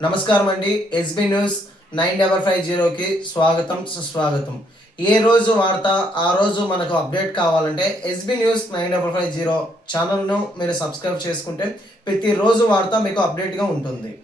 నమస్కారం అండి. SB news 9550కి స్వాగతం సుస్వాగతం. ఏ రోజు వార్త ఆ రోజు మనకు అప్డేట్ కావాలంటే ఎస్బీ న్యూస్ 9550 ఛానల్ను మీరు సబ్స్క్రైబ్ చేసుకుంటే ప్రతిరోజు వార్త మీకు అప్డేట్గా ఉంటుంది.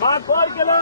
మా కోరికలు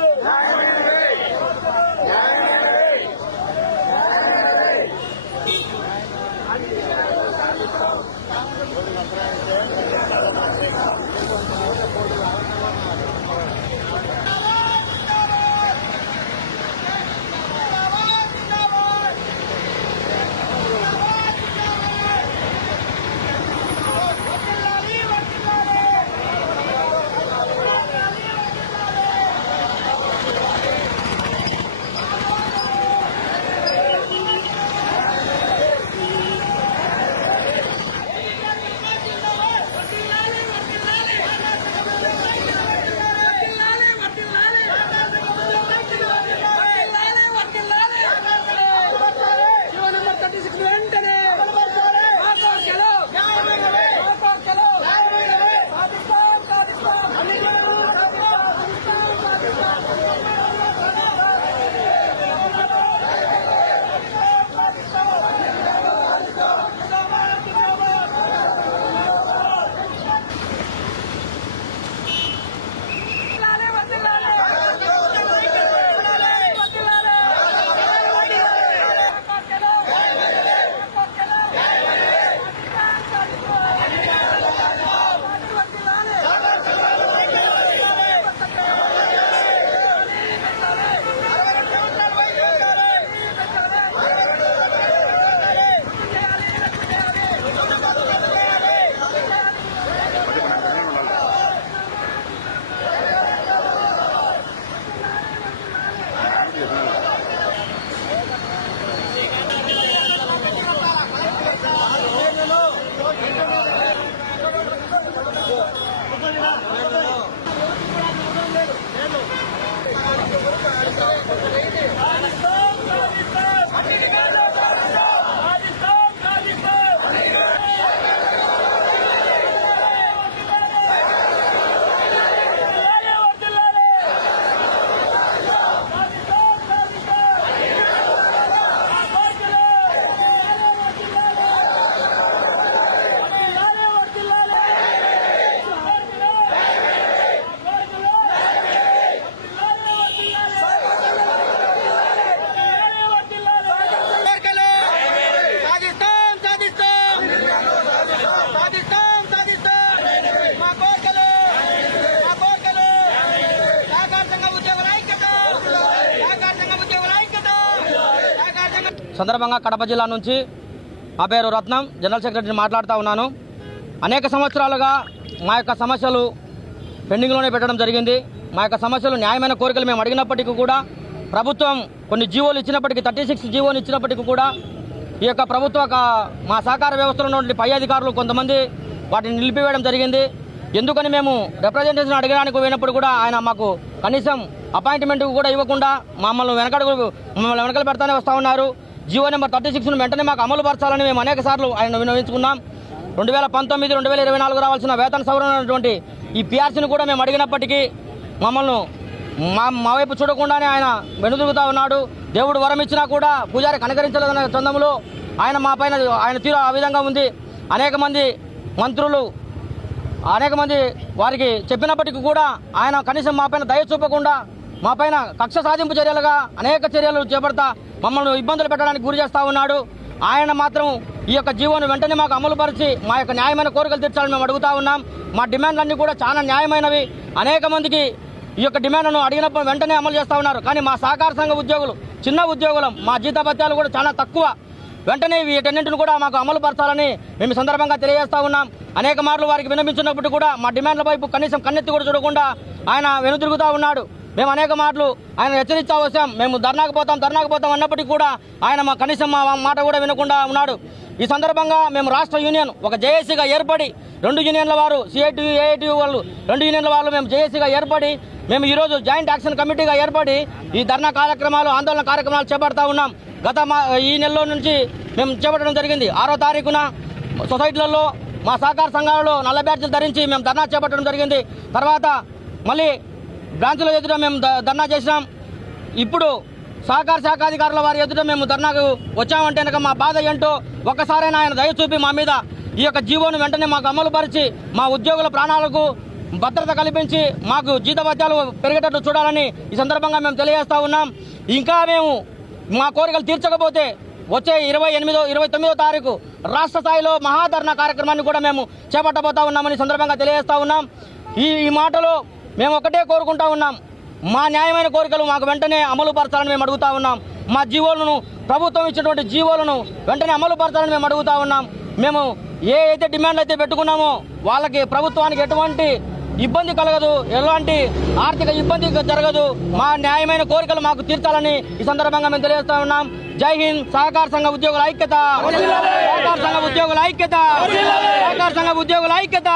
సందర్భంగా కడప జిల్లా నుంచి నా పేరు రత్నం, జనరల్ సెక్రటరీ మాట్లాడుతూ ఉన్నాను. అనేక సంవత్సరాలుగా మా యొక్క సమస్యలు పెండింగ్లోనే పెట్టడం జరిగింది. మా యొక్క సమస్యలు న్యాయమైన కోరికలు మేము అడిగినప్పటికీ కూడా ప్రభుత్వం కొన్ని జీవోలు ఇచ్చినప్పటికీ 36 జీవోలు ఇచ్చినప్పటికీ కూడా ఈ యొక్క ప్రభుత్వ మా సహకార వ్యవస్థలో ఉన్నటువంటి పై అధికారులు కొంతమంది వాటిని నిలిపివేయడం జరిగింది. ఎందుకని మేము రిప్రజెంటేషన్ అడగడానికి పోయినప్పుడు కూడా ఆయన మాకు కనీసం అపాయింట్మెంట్ కూడా ఇవ్వకుండా మమ్మల్ని వెనకలు పెడతానే వస్తూ ఉన్నారు. జీవో నెంబర్ 36ను వెంటనే మాకు అమలు పరచాలని మేము అనేక సార్లు ఆయన విన్నవించుకున్నాం. 2019, 2024 రావాల్సిన వేతన సవరణ ఉన్నటువంటి ఈ పిఆర్సీని కూడా మేము అడిగినప్పటికీ మమ్మల్ని మా వైపు చూడకుండానే ఆయన వెనుదిరుగుతూ ఉన్నాడు. దేవుడు వరం ఇచ్చినా కూడా పూజారి కనకరించలేదన్న చందంలో ఆయన మా పైన ఆయన తీరు ఆ విధంగా ఉంది. అనేక మంది మంత్రులు అనేక మంది వారికి చెప్పినప్పటికీ కూడా ఆయన కనీసం మా పైన దయ చూపకుండా మా పైన కక్ష సాధింపు చర్యలుగా అనేక చర్యలు చేపడతా మమ్మల్ని ఇబ్బందులు పెట్టడానికి గురి చేస్తూ ఉన్నాడు. ఆయన మాత్రం ఈ యొక్క జీవోను వెంటనే మాకు అమలుపరిచి మా యొక్క న్యాయమైన కోరికలు తీర్చాలని మేము అడుగుతా ఉన్నాం. మా డిమాండ్లన్నీ కూడా చాలా న్యాయమైనవి. అనేక మందికి ఈ యొక్క డిమాండ్లను అడిగినప్పుడు వెంటనే అమలు చేస్తూ ఉన్నారు. కానీ మా సహకార సంఘ ఉద్యోగులు చిన్న ఉద్యోగులం, మా జీతభత్యాలు కూడా చాలా తక్కువ. వెంటనే వీటన్నింటిని కూడా మాకు అమలు పరచాలని మేము ఈ సందర్భంగా తెలియజేస్తా ఉన్నాం. అనేక మార్లు వారికి విన్నపించినప్పుడు కూడా మా డిమాండ్ల వైపు కనీసం కన్నెత్తి కూడా చూడకుండా ఆయన వెనుతిరుగుతూ ఉన్నాడు. మేము అనేక మార్లు ఆయన హెచ్చరిస్తా వచ్చాం, మేము ధర్నాకు పోతాం అన్నప్పటికీ కూడా ఆయన మా కనీసం మా మాట కూడా వినకుండా ఉన్నాడు. ఈ సందర్భంగా మేము రాష్ట్ర యూనియన్ ఒక జేఏసీగా ఏర్పడి 2 యూనియన్ల వారు సిఐటియు ఏఐటియు వాళ్ళు 2 యూనియన్ల వాళ్ళు మేము జేఏసీగా ఏర్పడి మేము ఈరోజు జాయింట్ యాక్షన్ కమిటీగా ఏర్పడి ఈ ధర్నా కార్యక్రమాలు ఆందోళన కార్యక్రమాలు చేపడతా ఉన్నాం. ఈ నెలలో నుంచి మేము చేపట్టడం జరిగింది. 6వ తారీఖున సొసైటీలలో మా సహకార సంఘాలలో నల్ల బ్యాడ్జీలు ధరించి మేము ధర్నా చేపట్టడం జరిగింది. తర్వాత మళ్ళీ బ్రాంచ్ల ఎదుట మేము ధర్నా చేసినాం. ఇప్పుడు సహకార శాఖాధికారుల వారి ఎదుట మేము ధర్నాకు వచ్చామంటే కనుక మా బాధ ఏంటో ఒక్కసారైనా ఆయన దయ చూపి మా మీద ఈ యొక్క జీవోను వెంటనే మాకు అమలుపరిచి మా ఉద్యోగుల ప్రాణాలకు భద్రత కల్పించి మాకు జీతభత్యాలు పెరిగేటట్లు చూడాలని ఈ సందర్భంగా మేము తెలియజేస్తా ఉన్నాం. ఇంకా మేము మా కోరికలు తీర్చకపోతే వచ్చే 29వ తారీఖు రాష్ట్ర స్థాయిలో మహాధర్నా కార్యక్రమాన్ని కూడా మేము చేపట్టబోతా ఉన్నామని సందర్భంగా తెలియజేస్తా ఉన్నాం. ఈ మాటలో మేము ఒకటే కోరుకుంటా ఉన్నాం, మా న్యాయమైన కోరికలు మాకు వెంటనే అమలు పరచాలని మేము అడుగుతా ఉన్నాం. మా జీవోలను ప్రభుత్వం ఇచ్చినటువంటి జీవోలను వెంటనే అమలు పరచాలని మేము అడుగుతా ఉన్నాం. మేము ఏ అయితే డిమాండ్లు అయితే పెట్టుకున్నామో వాళ్ళకి ప్రభుత్వానికి ఎటువంటి ఇబ్బంది కలగదు, ఎలాంటి ఆర్థిక ఇబ్బంది జరగదు. మా న్యాయమైన కోరికలు మాకు తీర్చాలని ఈ సందర్భంగా మేము తెలియజేస్తా ఉన్నాం. జై హింద్. సహకార సంఘ ఉద్యోగుల ఐక్యత, సహకార సంఘ ఉద్యోగుల ఐక్యత, సహకార సంఘ ఉద్యోగుల ఐక్యత.